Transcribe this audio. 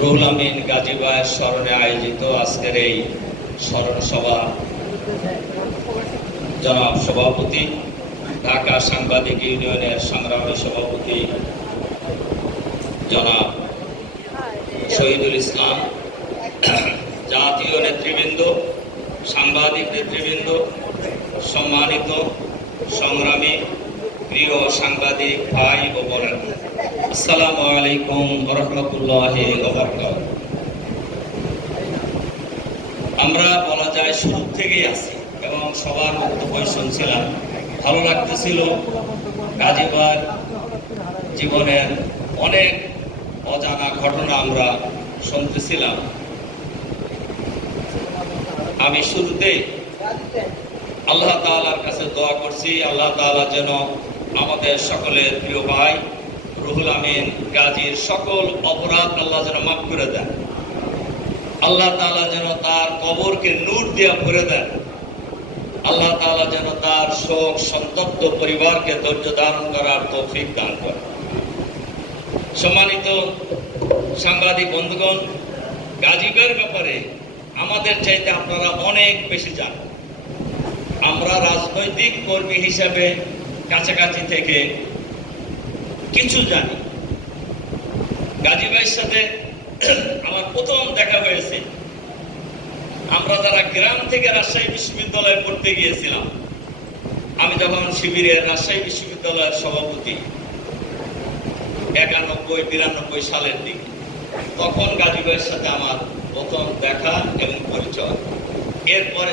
রুহুল আমিন গাজী ভাইয়ের স্মরণে আয়োজিত আজকের এই স্মরণ সভা জনাব সভাপতি, ঢাকা সাংবাদিক ইউনিয়নের সংগ্রামী সভাপতি জনাব শহীদুল ইসলাম, জাতীয় নেতৃবৃন্দ, সাংবাদিক নেতৃবৃন্দ, সম্মানিত সংগ্রামী প্রিয় সাংবাদিক ভাই ও বোনেরা, আসসালামু আলাইকুম ওয়া রাহমাতুল্লাহি ওয়া বারাকাতুহু। আমরা বলা যায় শুরু থেকেই আছি এবং সবার বক্তব্য শুনছিলাম, ভালো লাগতেছিল। গাজী ভাইয়ের জীবনের অনেক অজানা ঘটনা আমরা শুনতেছিলাম। আমি শুরুতেই আল্লাহ তাআলার কাছে দোয়া করছি, আল্লাহ তাআলা যেন আমাদের সকলের প্রিয় ভাই রুহুল আমিন গাজীর সকল অপরাধ আল্লাহ যেন মাফ করে দেন। আল্লাহ তাআলা যেন তার কবরকে নূর দিয়ে ভরে দেন। আল্লাহ তাআলা যেন তার শোক সন্তপ্ত পরিবারকে ধৈর্য ধারণ করার তৌফিক দান করেন। সম্মানিত সাংবাদিক বন্ধুগণ, গাজী ভাইয়ের ব্যাপারে আমাদের চাইতে আপনারা অনেক বেশি জানেন। আমরা রাজনৈতিক কর্মী হিসেবে কাছাকাছি থেকে কিছু জানি। গাজী ভাইয়ের সাথে আমার প্রথম দেখা হয়েছে, আমরা যারা গ্রাম থেকে রাজশাহী বিশ্ববিদ্যালয়ে পড়তে গিয়েছিলাম। আমি যখন শিবিরের রাজশাহী বিশ্ববিদ্যালয়ের সভাপতি 91-92 সালের দিকে, তখন গাজী ভাইয়ের সাথে আমার প্রথম দেখা এবং পরিচয়। এরপরে